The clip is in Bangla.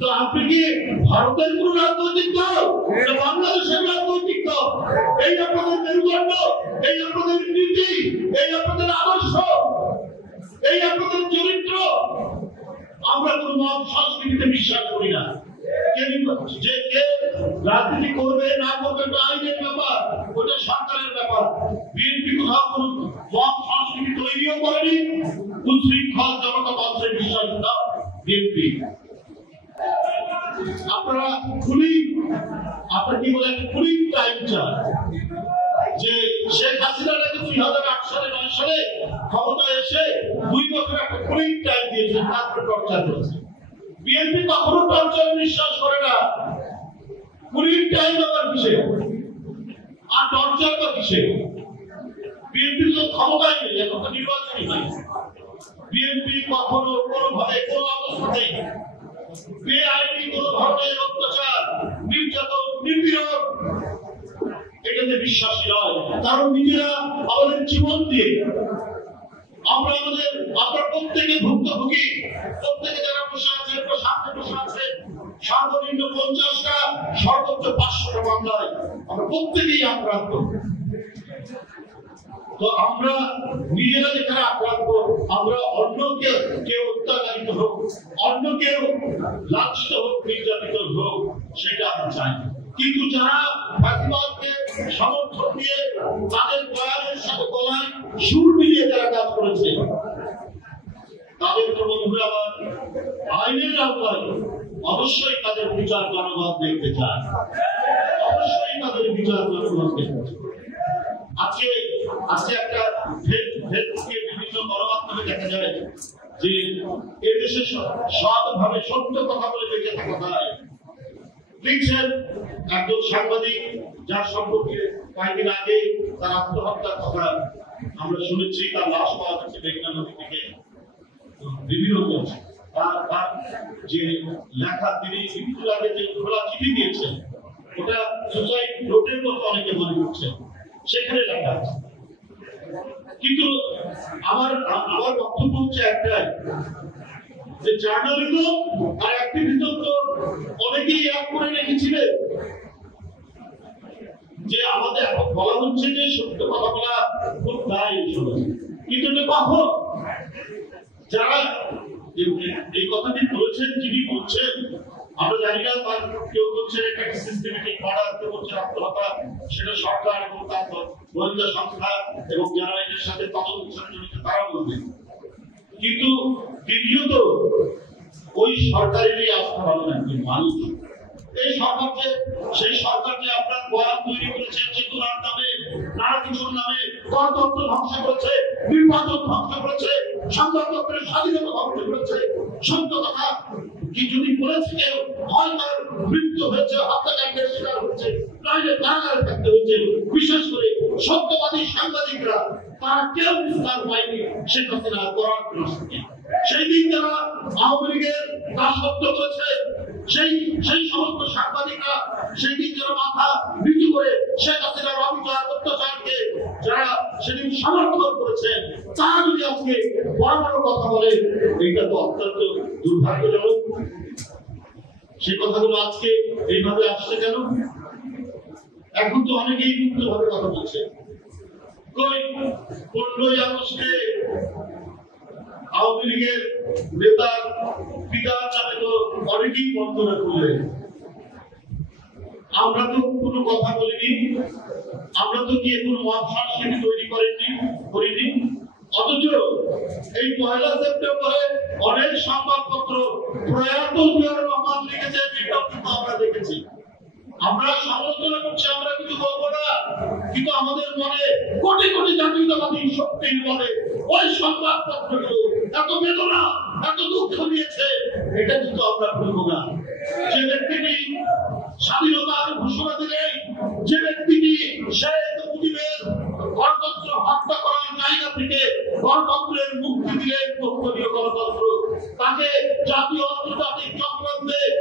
তো আপনি কি ভারতের কোন রাজনৈতিক দল, বাংলাদেশের রাজনৈতিক দল? এই আপনাদের মেরুদণ্ড, এই আপনাদের নীতি, এই আপনাদের আদর্শ, এই আপনাদের চরিত্র। আমরা কোন মত সংস্কৃতিতে বিশ্বাস করি না। যে কে রাজনীতি করবে না করবে এটা আইনের ব্যাপার, ওটা সরকারের ব্যাপার। বিএনপি কোথাও কোন মত সংস্কৃতি তৈরিও করেনি, উচ্ছৃঙ্খল জনতা মঞ্চে বিশ্বাস না বিএনপি। আপনারা খুলি, আপনার কি বলে খুলি টাইম চান যে শেখ হাসিনা নাকি 2008 সালে 9 সালে ক্ষমতায় এসে 2 বছর একটা খুলি টাইম দিয়েছে, তারপরে টর্চার করেছে। বিএনপি কখনো টর্চার বিশ্বাস করে না। খুলির টাইম আবার কিসে আর টর্চার বা কিসে? বিএনপি তো ক্ষমতায় নেই, এখন তো নির্বাচনই নাই। বিএনপি কখনো কোনোভাবে কোনো অবস্থাতেই বেআইনি কোন ধরনের অত্যাচার, নির্যাতন, নিপীড়ন এটাতে বিশ্বাসী নয়। কারণ নিজেরা আমাদের জীবন দিয়ে আমরা প্রত্যেকে ভুক্তভোগী। প্রত্যেকে যারা বসে আছে, সামনে বসে আছে, সর্বনিম্ন 50টা সর্বোচ্চ 500টা মামলায় আমরা প্রত্যেকেই আক্রান্ত। তো আমরা নিজেরা যেখানে আক্রান্ত, আমরা অন্য কেউ অত্যাচারিত হোক, অন্য কেউ লাঞ্ছিত হোক, নির্যাতিত হোক, সেটা আমরা চাই। কিন্তু যারা ফাঁসিবাদকে সমর্থন দিয়ে তাদের বয়ানের সাথে গলায় সুর মিলিয়ে যারা কাজ করেছে, তাদের তো বন্ধুরা আবার আইনের আওতায় অবশ্যই তাদের বিচার জনগণ দেখতে চায়, অবশ্যই তাদের বিচার জনগণ দেখতে চায়। আজকে একটা বিভিন্ন গণমাধ্যমে দেখা যায় যে এদেশে সৎভাবে সত্য কথা বলে বেঁচে থাকা যায়। লিখছেন একজন সাংবাদিক, যার সম্পর্কে কয়েকদিন আগে তার আত্মহত্যার কথা আমরা শুনেছি, তার লাশ পাওয়া যাচ্ছে মেঘনা নদী থেকে। বিভিন্ন তার যে লেখা, তিনি মৃত্যুর আগে যে খোলা চিঠি দিয়েছেন, ওটা সুসাইড নোটের মতো অনেকে মনে করছেন, সেখানে লেখা আছে। কিন্তু আমার বক্তব্য হচ্ছে একটাই, যে জার্নালিজম আর অ্যাক্টিভিজম তো অনেকেই এক করে রেখেছিলেন। যে আমাদের বলা হচ্ছে যে সত্য কথা বলা খুব দায়, কিন্তু এটা কখন যারা এই কথাটি বলেছেন, যিনি বলছেন, আমরা জানি না, কেউ বলছে এটা একটা সিস্টেমেটিক মার্ডার, কেউ বলছে আত্মহত্যা, সেটা সরকার এবং তার গোয়েন্দা সংস্থা এবং যারা এটার সাথে তদন্তের সাথে জড়িত তারা বলবে। কিন্তু দ্বিতীয়ত ওই সরকারেরই আস্থা ভালো নাকি মানুষ। এই সরকারকে, সেই সরকার যে আপনার বয়ান তৈরি করেছে, চেতনার নামে, নানা কিছুর নামে গণতন্ত্র ধ্বংস করেছে, নির্বাচন ধ্বংস করেছে, সংবাদপত্রের স্বাধীনতা ধ্বংস করেছে। সত্য কথা কি যদি বলেছে কেউ, হয় তার মৃত্যু হয়েছে, হত্যাকাণ্ডের শিকার হচ্ছে, নইলে কারাগারে থাকতে হচ্ছে। বিশেষ করে সত্যবাদী সাংবাদিকরা, তারা কেউ বিস্তার পায়নি শেখ হাসিনার করার প্রশ্নে। সেই দিন যারা আওয়ামী লীগের দাসত্ব করেছে, সেই সমস্ত সাংবাদিকরা সেই দিন যারা মাথা নিচু করে শেখ হাসিনার অবিচার অত্যাচারকে যারা সেদিন সমর্থন করেছেন, তারা যদি আজকে বড় বড় কথা বলে, এটা তো অত্যন্ত দুর্ভাগ্যজনক। সেই কথাগুলো আজকে এইভাবে আসছে কেন? এখন তো অনেকেই মুক্তভাবে কথা বলছে। 15ই আগস্টে আওয়ামী লীগের নেতার পিতার নামে তো অনেকেই বন্দনা করলেন। আমরা তো কোনো কথা বলিনি, আমরা তো গিয়ে কোনো মত সংস্কৃতি তৈরি করিনি। অথচ এই 1 সেপ্টেম্বরে অনেক সংবাদপত্র প্রয়াত জিয়াউর রহমান লিখেছে, আমরা দেখেছি। আমরা সমালোচনা করছি, আমরা কিছু বলবো না, কিন্তু আমাদের মনে কোটি কোটি জাতীয়তাবাদী শক্তির মনে ওই সংবাদপত্রগুলো এত বেদনা, এত দুঃখ দিয়েছে, এটা কিন্তু আমরা ভুলবো না। যে ব্যক্তিটি স্বাধীনতার ঘোষণা দিলেন, যে ব্যক্তিটি শেখ মুজিবের গণতন্ত্র হত্যা করার জায়গা থেকে গণতন্ত্রের মুক্তি দিলেন, পক্ষীয় গণতন্ত্র, তাকে জাতীয়